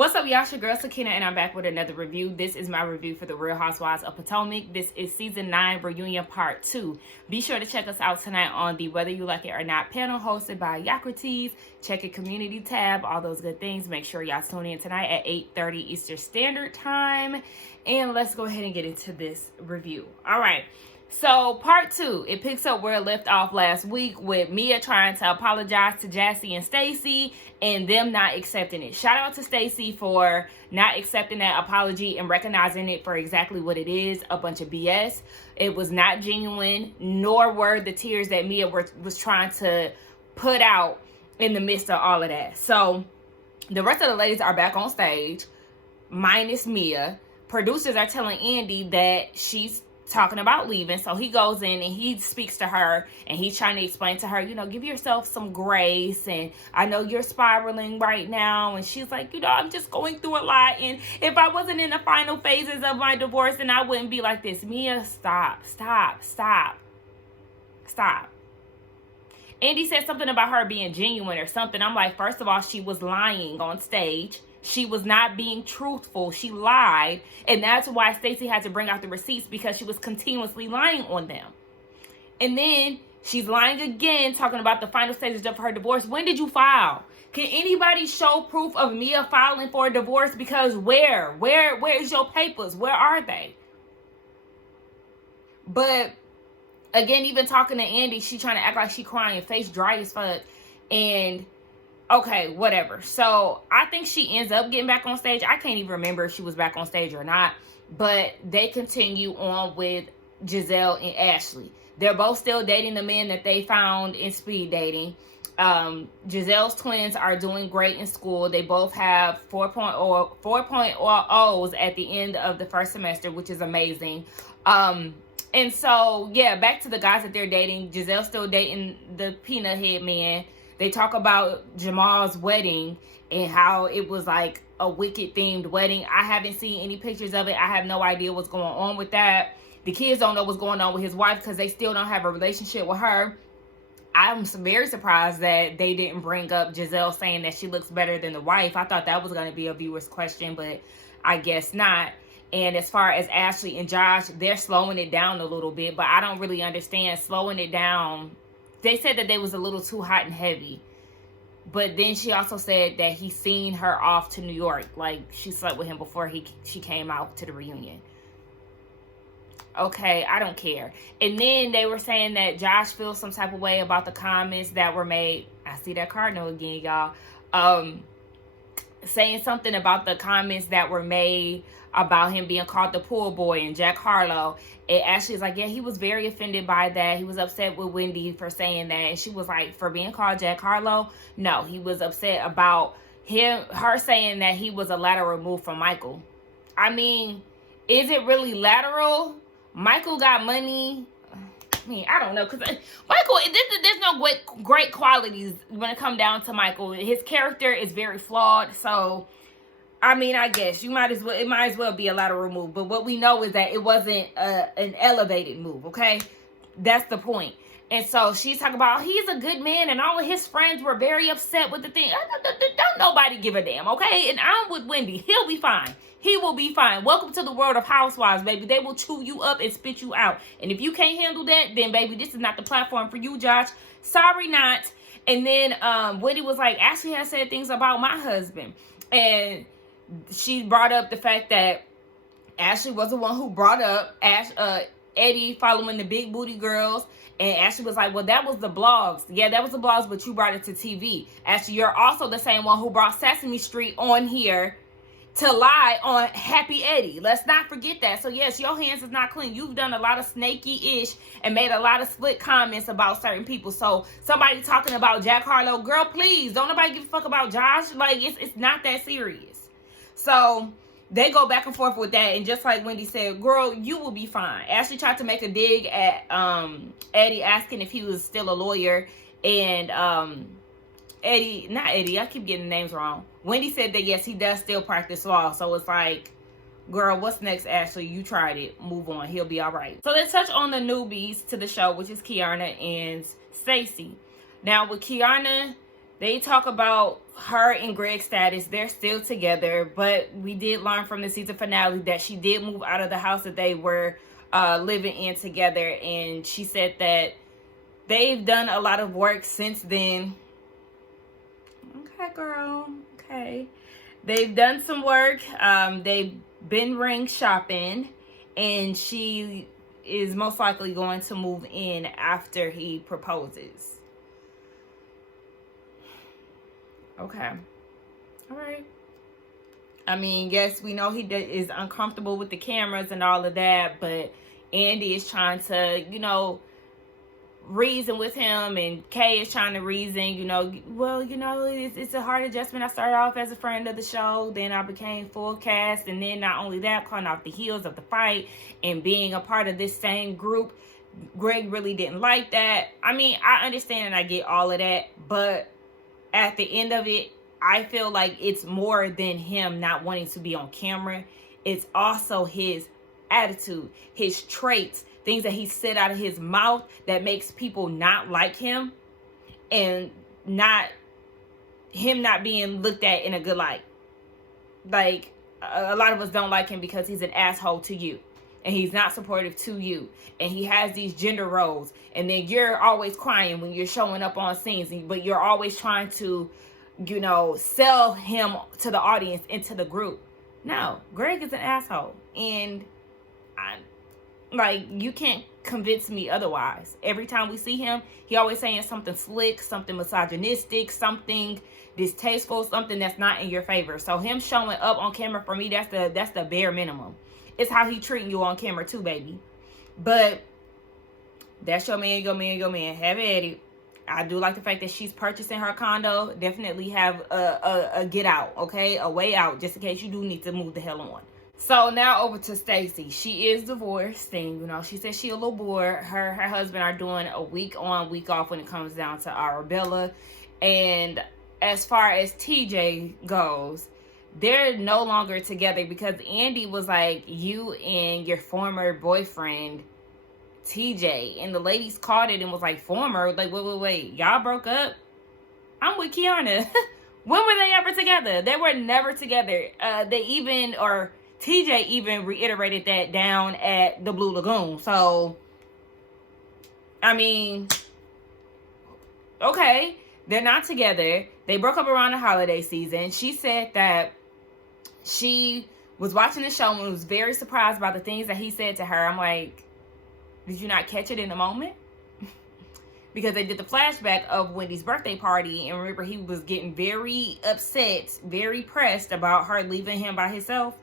What's up, y'all? It's your girl Sakina, and I'm back with another review. This is my review for the Real Housewives of Potomac. This is season 9 reunion part 2. Be sure to check us out tonight on the Whether You Like It or Not panel hosted by Yocrates. Check your community tab, all those good things. Make sure y'all tune in tonight at 8:30 Eastern Standard Time. And let's go ahead and get into this review. All right. So part 2, it picks up where it left off last week with Mia trying to apologize to Jassy and Stacy and them not accepting it. Shout out to Stacy for not accepting that apology and recognizing it for exactly what it is, a bunch of BS. It was not genuine, nor were the tears that Mia was trying to put out in the midst of all of that. So the rest of the ladies are back on stage, minus Mia. Producers are telling Andy that she's talking about leaving, so he goes in and he speaks to her and he's trying to explain to her, give yourself some grace, and I know you're spiraling right now. And she's like, I'm just going through a lot, and if I wasn't in the final phases of my divorce, then I wouldn't be like this. Mia, stop. Andy said something about her being genuine or something. I'm like, first of all, she was lying on stage. She was not being truthful. She lied. And that's why Stacy had to bring out the receipts, because she was continuously lying on them. And then she's lying again, talking about the final stages of her divorce. When did you file? Can anybody show proof of Mia filing for a divorce? Because where is your papers? Where are they? But again, even talking to Andy, she trying to act like she crying, face dry as fuck. And okay, whatever. So I think she ends up getting back on stage. I can't even remember if she was back on stage or not. But they continue on with Giselle and Ashley. They're both still dating the men that they found in speed dating. Giselle's twins are doing great in school. They both have 4.0s at the end of the first semester, which is amazing. And so, yeah, back to the guys that they're dating. Giselle's still dating the peanut head man. They talk about Jamal's wedding and how it was like a wicked themed wedding. I haven't seen any pictures of it. I have no idea what's going on with that. The kids don't know what's going on with his wife because they still don't have a relationship with her. I'm very surprised that they didn't bring up Giselle saying that she looks better than the wife. I thought that was going to be a viewer's question, but I guess not. And as far as Ashley and Josh, they're slowing it down a little bit, but I don't really understand slowing it down. They said that they was a little too hot and heavy. But then she also said that he seen her off to New York. Like, she slept with him before she came out to the reunion. Okay, I don't care. And then they were saying that Josh feels some type of way about the comments that were made. I see that cardinal again, y'all. Saying something about the comments that were made about him being called the pool boy and Jack Harlow. And Ashley's like, yeah, he was very offended by that. He was upset with Wendy for saying that. And she was like, for being called Jack Harlow? No, he was upset about her saying that he was a lateral move from Michael. I mean, is it really lateral? Michael got money. I mean, I don't know, because Michael, there's no great qualities when it comes down to Michael. His character is very flawed, so I mean, I guess it might as well be a lateral move. But what we know is that it wasn't an elevated move, okay? That's the point. And so she's talking about he's a good man and all of his friends were very upset with the thing. Don't nobody give a damn, okay? And I'm with Wendy. He'll be fine. He will be fine. Welcome to the world of Housewives, baby. They will chew you up and spit you out. And if you can't handle that, then, baby, this is not the platform for you, Josh. Sorry, not. And then Wendy was like, Ashley has said things about my husband. And she brought up the fact that Ashley was the one who brought up Eddie following the big booty girls. And Ashley was like, well, that was the blogs. Yeah, that was the blogs, but you brought it to TV. Ashley, you're also the same one who brought Sesame Street on here to lie on Happy Eddie. Let's not forget that. So, yes, your hands is not clean. You've done a lot of snaky-ish and made a lot of split comments about certain people. So, somebody talking about Jack Harlow, girl, please, don't nobody give a fuck about Josh. Like, it's not that serious. So they go back and forth with that. And just like Wendy said, girl, you will be fine. Ashley tried to make a dig at Eddie, asking if he was still a lawyer. And Eddie, I keep getting the names wrong. Wendy said that, yes, he does still practice law. So it's like, girl, what's next, Ashley? You tried it. Move on. He'll be all right. So let's touch on the newbies to the show, which is Kiana and Stacy. Now with Kiana, They talk about her and Greg's status. They're still together, but we did learn from the season finale that she did move out of the house that they were living in together, and she said that they've done a lot of work since then. Okay, girl. Okay. They've done some work. They've been ring shopping, and she is most likely going to move in after he proposes. Okay. All right. I mean, yes, we know he is uncomfortable with the cameras and all of that, but Andy is trying to, reason with him, and Kay is trying to reason, well, it's a hard adjustment. I started off as a friend of the show, then I became full cast, and then not only that, caught off the heels of the fight and being a part of this same group, Greg really didn't like that. I mean, I understand and I get all of that, but at the end of it, I feel like it's more than him not wanting to be on camera. It's also his attitude, his traits, things that he said out of his mouth that makes people not like him, and him not being looked at in a good light. Like, a lot of us don't like him because he's an asshole to you, and he's not supportive to you, and he has these gender roles, and then you're always crying when you're showing up on scenes, but you're always trying to, sell him to the audience and to the group. No, Greg is an asshole, and you can't convince me otherwise. Every time we see him, he always saying something slick, something misogynistic, something distasteful, something that's not in your favor. So him showing up on camera, for me, that's the bare minimum. It's how he treating you on camera too, baby. But that's your man, your man, your man. Have at it. I do like the fact that she's purchasing her condo. Definitely have a get out, okay? A way out, just in case you do need to move the hell on. So now over to Stacy. She is divorced, and she said she a little bored. Her husband are doing a week on, week off when it comes down to Arabella. And as far as TJ goes, they're no longer together because Andy was like, you and your former boyfriend TJ, and the ladies caught it and was like, former? Like, wait, y'all broke up? I'm with Kiana. When were they ever together? They were never together. TJ even reiterated that down at the Blue Lagoon. So, I mean, okay, they're not together. They broke up around the holiday season. She said that she was watching the show and was very surprised by the things that he said to her. I'm like, did you not catch it in the moment? Because they did the flashback of Wendy's birthday party, and remember, he was getting very upset, very pressed about her leaving him by himself.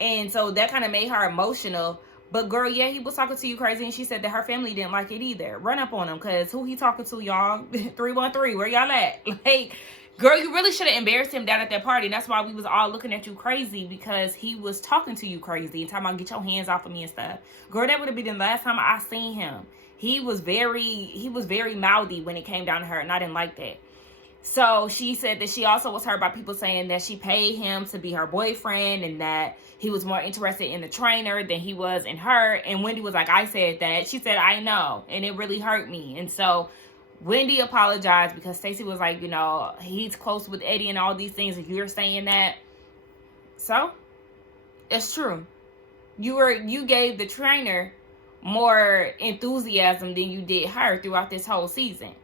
And so that kind of made her emotional. But girl, yeah, he was talking to you crazy, and she said that her family didn't like it either. Run up on him, because who he talking to, y'all? 313, where y'all at? Like, girl, you really should have embarrassed him down at that party. And that's why we was all looking at you crazy, because he was talking to you crazy and talking about, get your hands off of me and stuff. Girl, that would have been the last time I seen him. He was very mouthy when it came down to her, and I didn't like that. So she said that she also was hurt by people saying that she paid him to be her boyfriend, and that he was more interested in the trainer than he was in her. And Wendy was like, I said that. She said, I know, and it really hurt me. And so Wendy apologized, because Stacey was like, he's close with Eddie and all these things, and you're saying that. So it's true. You gave the trainer more enthusiasm than you did her throughout this whole season.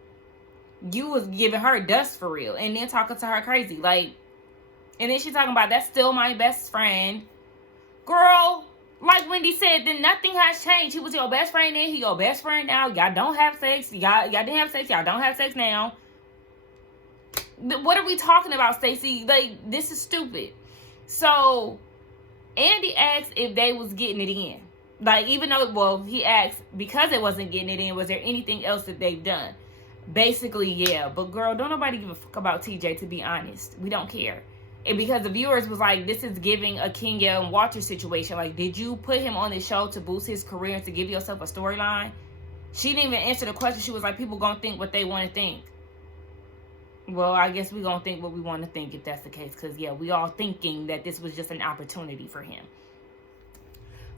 You was giving her dust for real, and then talking to her crazy, like, and then she's talking about, that's still my best friend. Girl, like Wendy said, then nothing has changed. He was your best friend then, he your best friend now. Y'all don't have sex. Y'all didn't have sex. Y'all don't have sex now. What are we talking about, Stacey? Like, this is stupid. So Andy asked if they was getting it in. Like, even though, well, he asked because it wasn't getting it in, was there anything else that they've done? Basically, yeah. But girl, don't nobody give a fuck about TJ, to be honest. We don't care. And because the viewers was like, this is giving a Kenya and Walter situation. Like, did you put him on this show to boost his career and to give yourself a storyline? She didn't even answer the question. She was like, people gonna think what they want to think. Well, I guess we gonna think what we want to think if that's the case. Because, yeah, we all thinking that this was just an opportunity for him.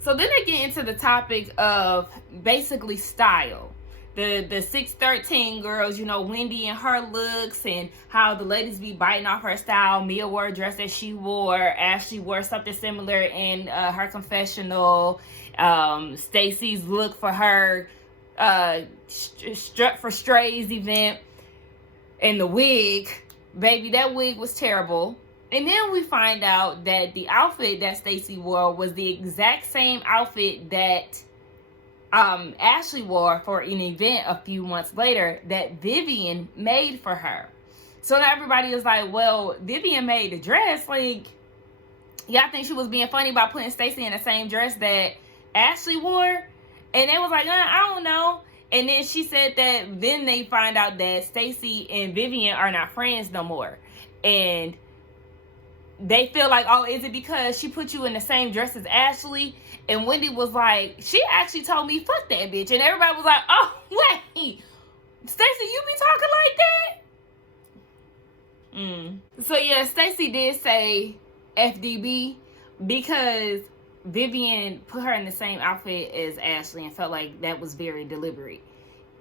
So then they get into the topic of basically style. the 613 girls, you know, Wendy and her looks and how the ladies be biting off her style. Mia wore a dress that she wore. Ashley wore something similar in her confessional. Stacy's look for her Strut for Strays event. And the wig, baby, that wig was terrible. And then we find out that the outfit that Stacy wore was the exact same outfit that Ashley wore for an event a few months later that Vivian made for her. So now everybody is like, well, Vivian made the dress. Like, y'all think she was being funny by putting Stacy in the same dress that Ashley wore? And they was like, I don't know. And then she said that then they find out that Stacy and Vivian are not friends no more. And they feel like, oh, is it because she put you in the same dress as Ashley? And Wendy was like, she actually told me, fuck that bitch. And everybody was like, oh, wait, Stacy, you be talking like that? So, yeah, Stacy did say FDB because Vivian put her in the same outfit as Ashley and felt like that was very deliberate.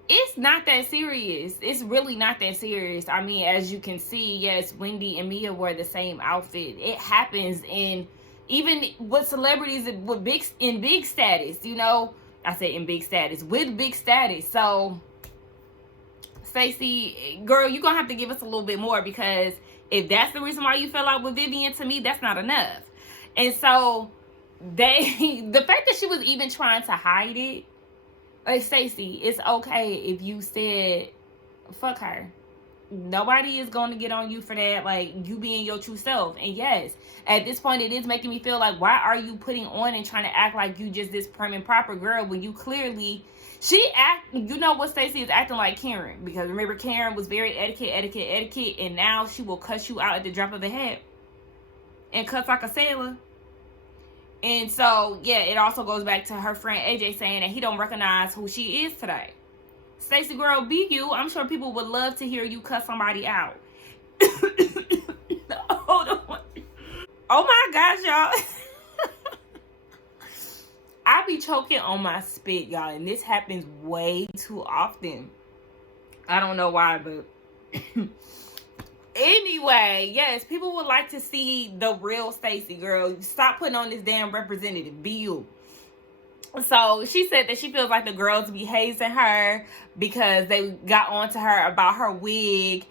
It's not that serious. It's really not that serious. I mean, as you can see, yes, Wendy and Mia wore the same outfit. It happens in even with celebrities with big status, you know. I say in big status, with big status. So, Stacey, girl, you're going to have to give us a little bit more, because if that's the reason why you fell out with Vivian, to me, that's not enough. And so, the fact that she was even trying to hide it, like, Stacey, it's okay if you said, fuck her. Nobody is going to get on you for that, like, you being your true self. And yes, at this point, it is making me feel like, why are you putting on and trying to act like you just this prim and proper girl when you clearly, you know what Stacey is acting like Karen. Because remember, Karen was very etiquette, and now she will cuss you out at the drop of a hat. And cuss like a sailor. And so, yeah, it also goes back to her friend AJ saying that he don't recognize who she is today. Stacey, girl, be you. I'm sure people would love to hear you cuss somebody out. Hold on. Oh my gosh, y'all. I be choking on my spit, y'all, and this happens way too often. I don't know why, but anyway, yes, people would like to see the real Stacey, girl. Stop putting on this damn representative. Be you. So she said that she feels like the girls be hazing her because they got on to her about her wig.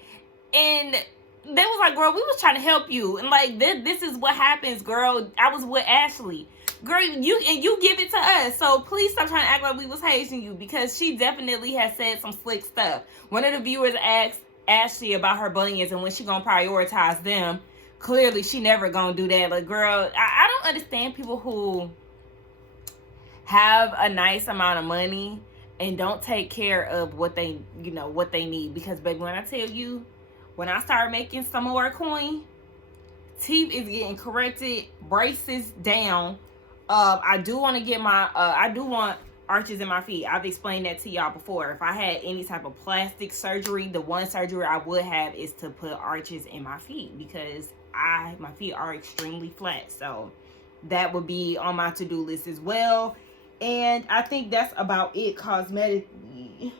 And they was like, girl, we was trying to help you. And like, this is what happens, girl. I was with Ashley. Girl, you give it to us. So please stop trying to act like we was hazing you, because she definitely has said some slick stuff. One of the viewers asked Ashley about her bunions and when she gonna prioritize them. Clearly, she never gonna do that. Like, girl, I don't understand people who have a nice amount of money and don't take care of what they need. Because, baby, when I tell you, when I start making some more coin, teeth is getting corrected, braces down. I do want to get my, I do want arches in my feet. I've explained that to y'all before. If I had any type of plastic surgery, the one surgery I would have is to put arches in my feet, because my feet are extremely flat. So that would be on my to-do list as well. And I think that's about it cosmetically.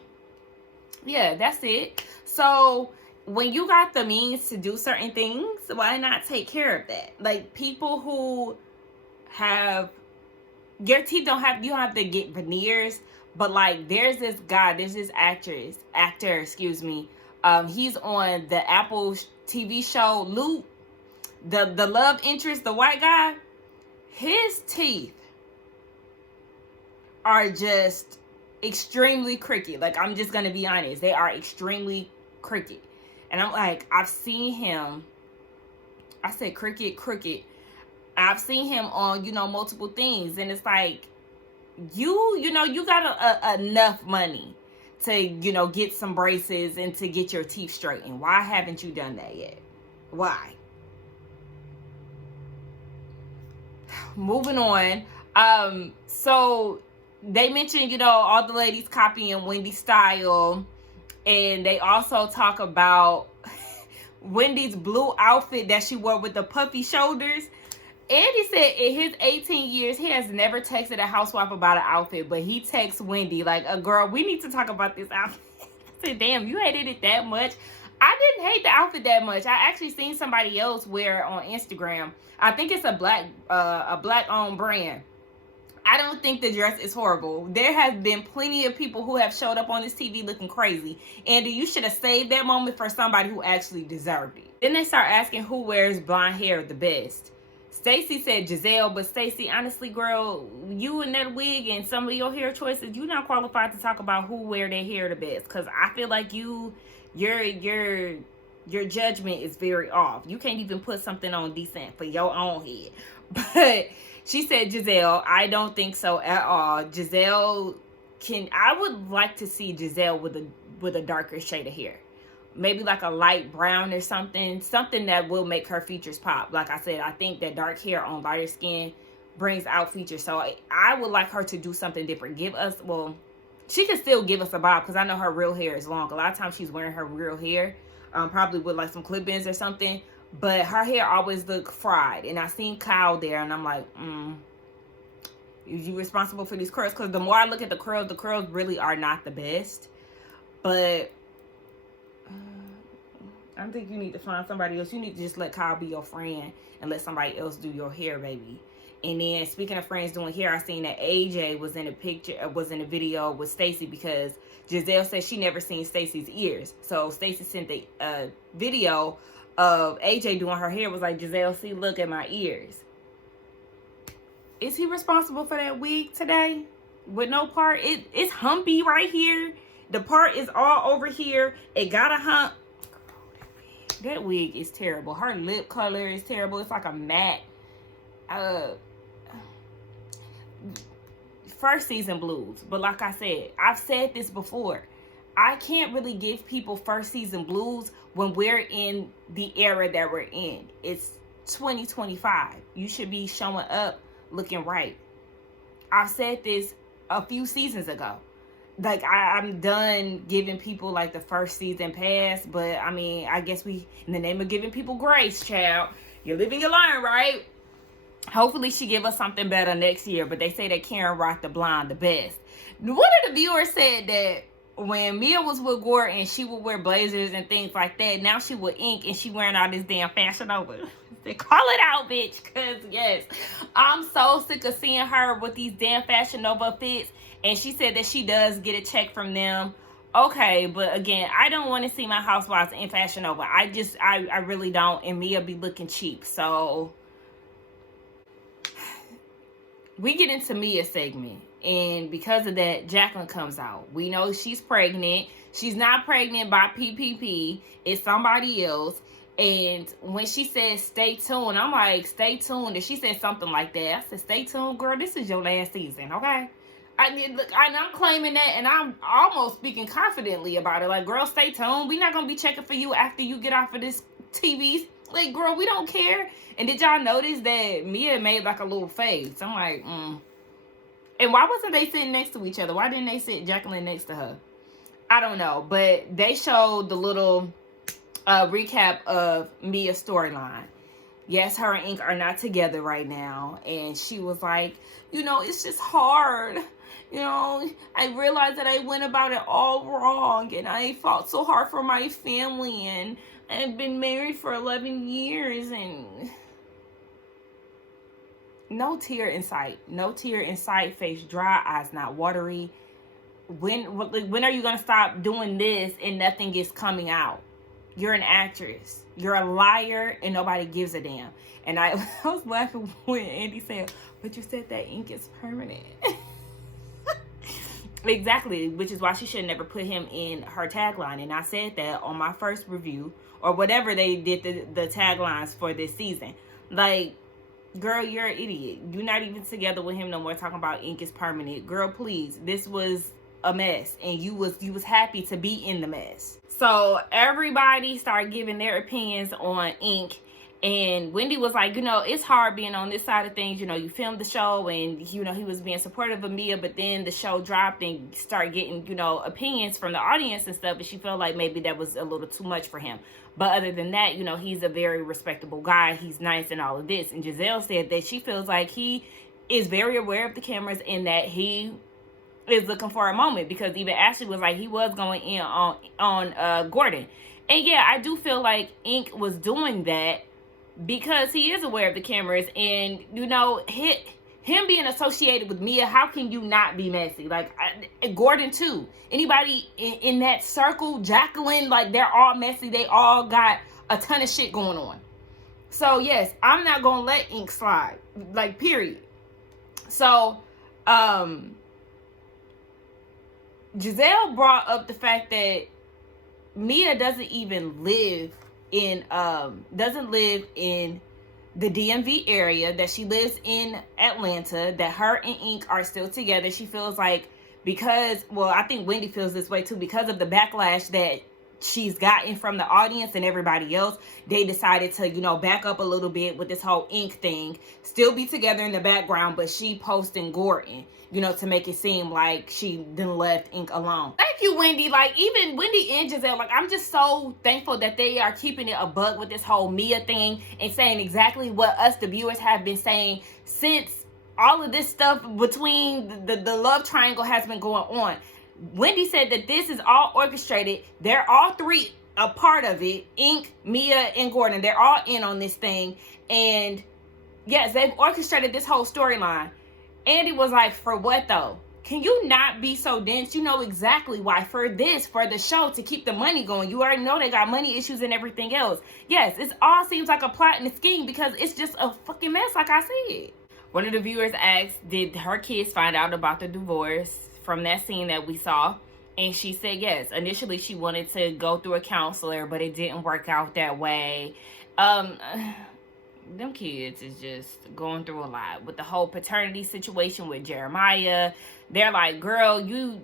Yeah, that's it. So when you got the means to do certain things, why not take care of that? Like, people who have, your teeth you don't have to get veneers, but like, there's this actor, excuse me. He's on the Apple TV show Loop, the love interest, the white guy. His teeth are just extremely crooked. Like, I'm just gonna be honest, they are extremely crooked. And I'm like, I've seen him, I said crooked. I've seen him on, multiple things, and it's like, you got enough money to, get some braces and to get your teeth straightened. Why haven't you done that yet? Why? Moving on. So they mentioned, all the ladies copying Wendy's style. And they also talk about Wendy's blue outfit that she wore with the puffy shoulders. Andy said in his 18 years, he has never texted a housewife about an outfit, but he texts Wendy like, a girl, we need to talk about this outfit. I said, damn, you hated it that much? I didn't hate the outfit that much. I actually seen somebody else wear it on Instagram. I think it's a black owned brand. I don't think the dress is horrible. There has been plenty of people who have showed up on this TV looking crazy. Andy, you should have saved that moment for somebody who actually deserved it. Then they start asking who wears blonde hair the best. Stacy said Giselle, but Stacy, honestly, girl, you and that wig and some of your hair choices, you're not qualified to talk about who wear their hair the best. Because I feel like your judgment is very off. You can't even put something on decent for your own head. But she said Giselle. I don't think so at all. Giselle I would like to see Giselle with a darker shade of hair. Maybe like a light brown or something that will make her features pop. Like I said, I think that dark hair on lighter skin brings out features. So I would like her to do something different. She can still give us a bob, because I know her real hair is long. A lot of times she's wearing her real hair, probably with like some clip-ins or something. But her hair always look fried. And I seen Kyle there, and I'm like, is you responsible for these curls? Because the more I look at the curls really are not the best. But I think you need to find somebody else. You need to just let Kyle be your friend and let somebody else do your hair, baby. And then, speaking of friends doing hair, I seen that AJ was in a video with Stacy, because Giselle said she never seen Stacy's ears. So Stacy sent the video of AJ doing her hair. Was like, Giselle, see, look at my ears. Is he responsible for that wig today? With no part? It's humpy right here. The part is all over here. It got a hump. That wig is terrible. Her lip color is terrible. It's like a matte. First season blues. But like I said, I've said this before. I can't really give people first season blues when we're in the era that we're in. It's 2025. You should be showing up looking right. I've said this a few seasons ago. Like, I'm done giving people like the first season pass. But I mean, I guess in the name of giving people grace, child, you're living your learn, right? Hopefully she give us something better next year. But they say that Karen rocked the blonde the best. One of the viewers said that when Mia was with Gordon, she would wear blazers and things like that. Now she with Ink, and she wearing all this damn Fashion Nova. They call it out, bitch. Because, yes, I'm so sick of seeing her with these damn Fashion Nova fits. And she said that she does get a check from them. Okay, but again, I don't want to see my housewives in Fashion Nova. I really don't. And Mia be looking cheap. So we get into Mia's segment. And because of that, Jacqueline comes out. We know she's pregnant. She's not pregnant by PPP. It's somebody else. And when she said, stay tuned, I'm like, stay tuned. And she said something like that. I said, stay tuned, girl. This is your last season, okay? I'm claiming that, and I'm almost speaking confidently about it. Like, girl, stay tuned. We're not going to be checking for you after you get off of this TV. Like, girl, we don't care. And did y'all notice that Mia made like a little face? I'm like, And why wasn't they sitting next to each other? Why didn't they sit Jacqueline next to her? I don't know. But they showed the little recap of Mia's storyline. Yes, her and Ink are not together right now. And she was like, it's just hard. I realized that I went about it all wrong. And I fought so hard for my family. And I've been married for 11 years. And no tear in sight. No tear in sight. Face dry. Eyes not watery. When are you going to stop doing this and nothing is coming out? You're an actress. You're a liar and nobody gives a damn. And I was laughing when Andy said, but you said that Ink is permanent. Exactly, which is why she should never put him in her tagline. And I said that on my first review, or whatever they did the taglines for this season. Like, girl, you're an idiot. You're not even together with him no more talking about Ink is permanent. Girl, please, this was a mess. And you was happy to be in the mess. So everybody started giving their opinions on Ink. And Wendy was like, it's hard being on this side of things. You filmed the show and, he was being supportive of Mia, but then the show dropped and started getting, opinions from the audience and stuff. And she felt like maybe that was a little too much for him. But other than that, he's a very respectable guy. He's nice and all of this. And Giselle said that she feels like he is very aware of the cameras and that he is looking for a moment, because even Ashley was like, he was going in on Gordon. And yeah, I do feel like Ink was doing that because he is aware of the cameras, and him being associated with Mia, how can you not be messy? Like Gordon too. Anybody in that circle, Jacqueline, like they're all messy. They all got a ton of shit going on. So yes, I'm not gonna let Ink slide. Like period. So Giselle brought up the fact that Mia doesn't even live in the DMV area, that she lives in Atlanta, that her and Ink are still together. She feels like I think Wendy feels this way too, because of the backlash that she's gotten from the audience and everybody else, they decided to, back up a little bit with this whole Ink thing, still be together in the background, but she posting Gordon, to make it seem like she then left Ink alone. Thank you, Wendy. Like, even Wendy and Giselle, like, I'm just so thankful that they are keeping it a buck with this whole Mia thing and saying exactly what us, the viewers, have been saying since all of this stuff between the love triangle has been going on. Wendy said that this is all orchestrated. They're all three a part of it. Ink, Mia, and Gordon. They're all in on this thing. And yes, they've orchestrated this whole storyline. Andy was like, for what though? Can you not be so dense? You know exactly why. For the show, to keep the money going. You already know they got money issues and everything else. Yes, it all seems like a plot and a scheme because it's just a fucking mess, like I said. One of the viewers asked, did her kids find out about the divorce from that scene that we saw? And she said yes. Initially, she wanted to go through a counselor, but it didn't work out that way. Them kids is just going through a lot with the whole paternity situation with Jeremiah. They're like, girl, you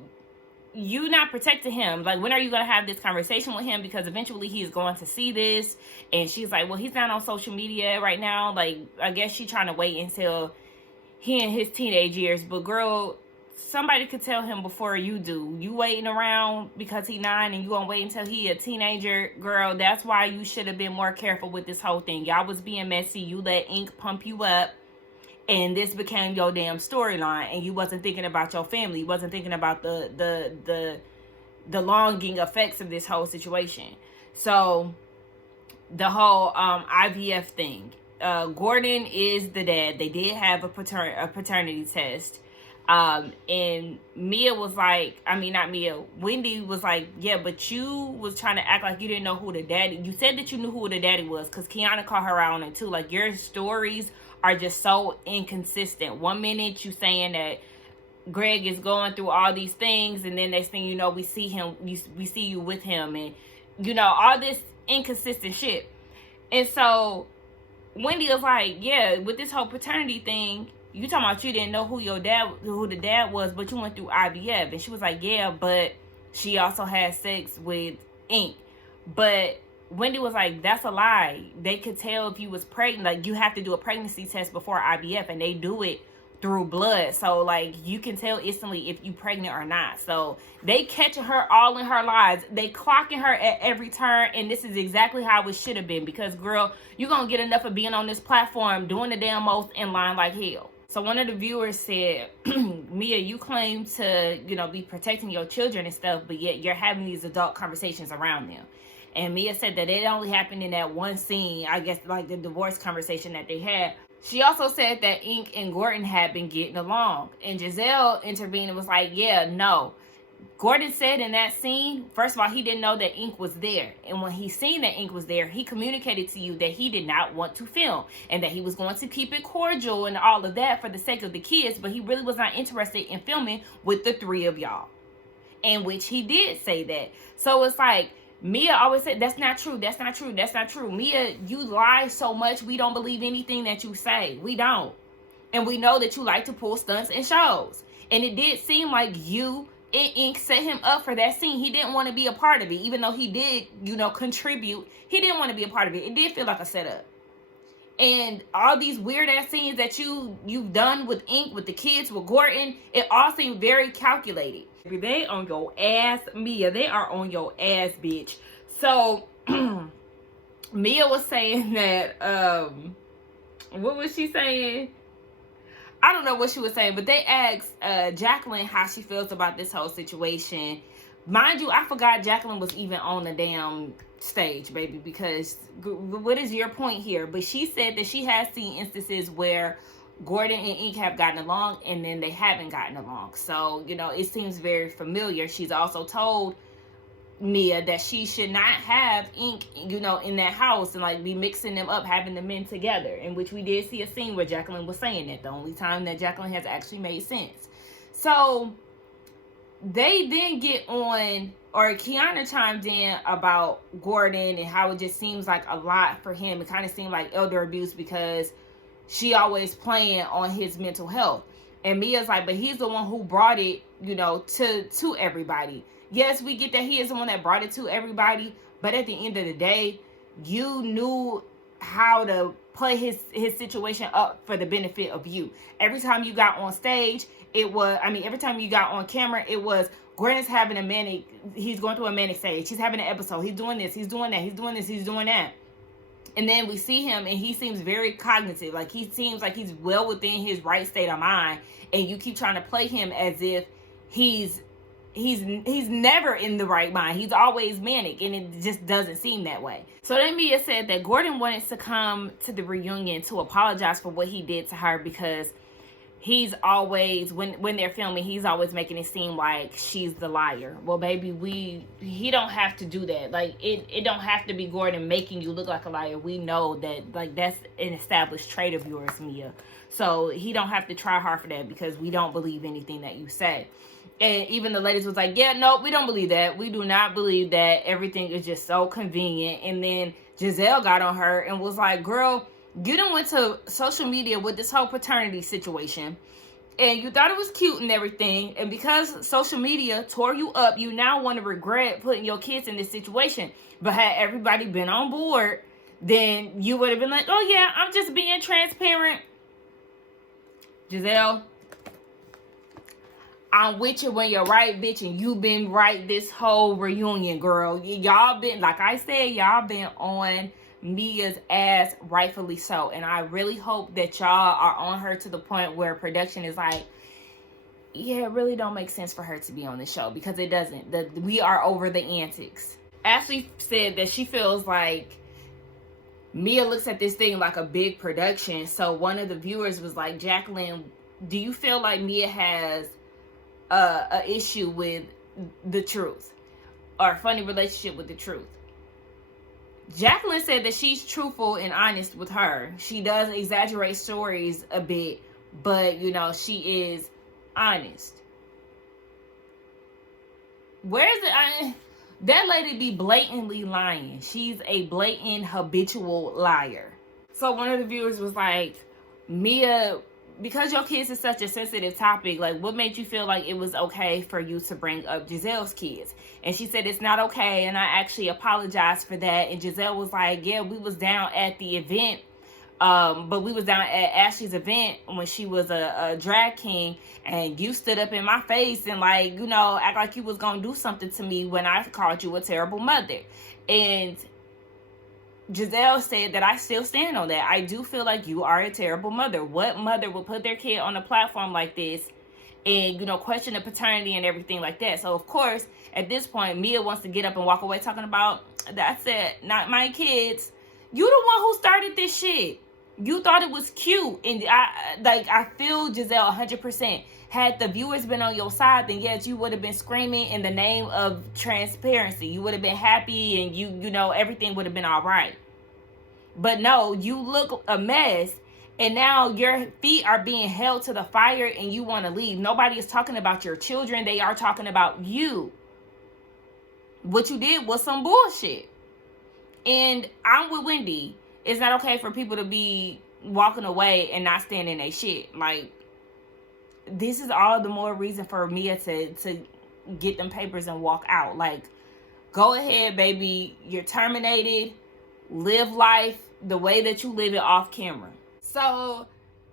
not protecting him. Like, when are you going to have this conversation with him? Because eventually he's going to see this. And she's like, well, he's not on social media right now. Like, I guess she's trying to wait until he in his teenage years. But girl, somebody could tell him before you do. You waiting around because he 9 and you gonna wait until he a teenager? Girl, that's why you should have been more careful with this whole thing. Y'all was being messy. You let Ink pump you up, and this became your damn storyline, and you wasn't thinking about your family. You wasn't thinking about the longing effects of this whole situation. So the whole IVF thing. Gordon is the dad. They did have a paternity test. And Mia was like, not Mia, Wendy was like, yeah, but you was trying to act like you didn't know who the daddy, you said that you knew who the daddy was, because Kiana called her out on it too. Like, your stories are just so inconsistent. One minute you saying that Greg is going through all these things, and then next thing you know, we see you with him, and all this inconsistent shit. And so Wendy was like, yeah, with this whole paternity thing, you talking about you didn't know who the dad was, but you went through IVF. And she was like, yeah, but she also had sex with Ink. But Wendy was like, that's a lie. They could tell if you was pregnant. Like, you have to do a pregnancy test before IVF, and they do it through blood. So, like, you can tell instantly if you pregnant or not. So they catching her all in her lies. They clocking her at every turn, and this is exactly how it should have been. Because, girl, you're going to get enough of being on this platform doing the damn most in line like hell. So one of the viewers said, Mia, you claim to, be protecting your children and stuff, but yet you're having these adult conversations around them. And Mia said that it only happened in that one scene, I guess, like the divorce conversation that they had. She also said that Ink and Gordon had been getting along. And Giselle intervened and was like, yeah, no. Gordon said in that scene, first of all, he didn't know that Ink was there. And when he seen that Ink was there, he communicated to you that he did not want to film and that he was going to keep it cordial and all of that for the sake of the kids, but he really was not interested in filming with the three of y'all. In which he did say that. So it's like, Mia always said, that's not true, that's not true, that's not true. Mia, you lie so much, we don't believe anything that you say. We don't. And we know that you like to pull stunts and shows. And it did seem like you and Ink set him up for that scene. He didn't want to be a part of it. Even though he did, contribute, he didn't want to be a part of it. It did feel like a setup. And all these weird ass scenes that you've done with Ink, with the kids, with Gordon, it all seemed very calculated. They on your ass, Mia. They are on your ass, bitch. So Mia was saying that what was she saying? I don't know what she was saying, but they asked Jacqueline how she feels about this whole situation. Mind you, I forgot Jacqueline was even on the damn stage, baby, because what is your point here? But she said that she has seen instances where Gordon and Ink have gotten along and then they haven't gotten along. So, you know, it seems very familiar. She's also told Mia that she should not have Ink, you know, in that house and like be mixing them up, having the men together, in which we did see a scene where Jacqueline was saying that, the only time that Jacqueline has actually made sense. So they then get on, or Kiana chimed in about Gordon and how it just seems like a lot for him. It kind of seemed like elder abuse because she always playing on his mental health. And Mia's like, but he's the one who brought it, you know, to everybody. Yes, we get that he is the one that brought it to everybody, but at the end of the day, you knew how to play his situation up for the benefit of you. Every time you got on stage, every time you got on camera, it was Gordon's having a manic, he's going through a manic stage, he's having an episode, he's doing this, he's doing that, he's doing this, he's doing that. And then we see him and he seems very cognitive, like he seems like he's well within his right state of mind, and you keep trying to play him as if he's never in the right mind. He's always manic, and it just doesn't seem that way. So then Mia said that Gordon wanted to come to the reunion to apologize for what he did to her, because he's always, when they're filming, he's always making it seem like she's the liar. Well, baby, he don't have to do that. Like, it don't have to be Gordon making you look like a liar. We know that, like, that's an established trait of yours, Mia. So he don't have to try hard for that, because we don't believe anything that you say. And even the ladies was like, yeah, no, we don't believe that. We do not believe that. Everything is just so convenient. And then Giselle got on her and was like, girl, you done went to social media with this whole paternity situation, and you thought it was cute and everything. And because social media tore you up, you now want to regret putting your kids in this situation. But had everybody been on board, then you would have been like, oh yeah, I'm just being transparent. Giselle, I'm with you when you're right, bitch, and you been right this whole reunion, girl. Y'all been, like I said, y'all been on Mia's ass, rightfully so. And I really hope that y'all are on her to the point where production is like, yeah, it really don't make sense for her to be on the show, because it doesn't. We are over the antics. Ashley said that she feels like Mia looks at this thing like a big production. So one of the viewers was like, Jacqueline, do you feel like Mia has a issue with the truth, or a funny relationship with the truth? Jacqueline said that she's truthful and honest with her. She does exaggerate stories a bit, but you know, she is honest. Where's it? That lady be blatantly lying. She's a blatant habitual liar. So one of the viewers was like, Mia, because your kids is such a sensitive topic, like, what made you feel like it was okay for you to bring up Giselle's kids? And she said, it's not okay, and I actually apologized for that. And Giselle was like, yeah, we was down at the event, but we was down at Ashley's event when she was a drag king, and you stood up in my face and, like, you know, act like you was gonna do something to me when I called you a terrible mother. And Giselle said that I still stand on that. I do feel like you are a terrible mother. What mother would put their kid on a platform like this and, you know, question the paternity and everything like that? So, of course, at this point, Mia wants to get up and walk away talking about, that's it, not my kids. You the one who started this shit. You thought it was cute. And I feel Giselle 100%. Had the viewers been on your side, then yes, you would have been screaming in the name of transparency. You would have been happy, and you know, everything would have been all right. But no, you look a mess, and now your feet are being held to the fire and you want to leave. Nobody is talking about your children. They are talking about you. What you did was some bullshit. And I'm with Wendy. It's not okay for people to be walking away and not standing their shit. Like, this is all the more reason for Mia to get them papers and walk out. Like, go ahead, baby. You're terminated. live life the way that you live it off camera. So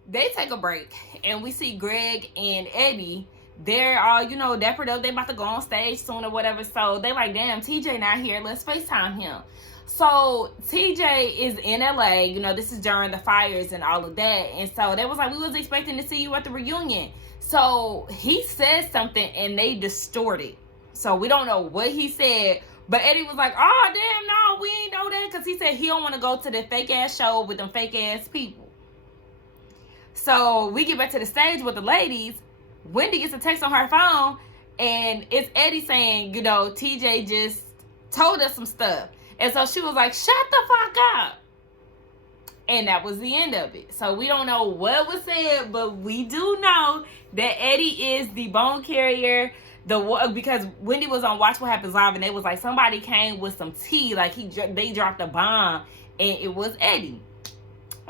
they take a break, and we see Greg and Eddie. They're all, you know, dappered up. They about to go on stage soon or whatever. So they like, damn, TJ not here. Let's FaceTime him. So TJ is in LA. You know, this is during the fires and all of that. And so they was like, we was expecting to see you at the reunion. So he said something and they distorted. So we don't know what he said. But Eddie was like, oh, damn, no, we ain't know that. Because he said he don't want to go to the fake-ass show with them fake-ass people. So we get back to the stage with the ladies. Wendy gets a text on her phone. And it's Eddie saying, you know, TJ just told us some stuff. And so she was like, shut the fuck up. And that was the end of it. So we don't know what was said, but we do know that Eddie is the bone carrier. Because Wendy was on Watch What Happens Live, and they was like, somebody came with some tea, like they dropped a bomb, and it was Eddie.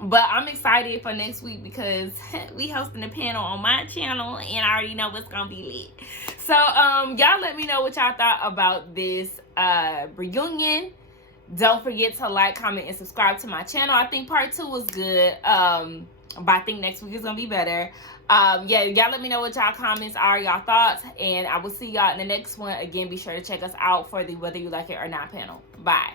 But I'm excited for next week because we hosting a panel on my channel, and I already know what's gonna be lit. So y'all let me know what y'all thought about this reunion. Don't forget to like, comment, and subscribe to my channel. I think part 2 was good, but I think next week is gonna be better. Yeah, y'all let me know what y'all comments are, y'all thoughts, and I will see y'all in the next one. Again, be sure to check us out for the Whether You Like It or Not panel. Bye.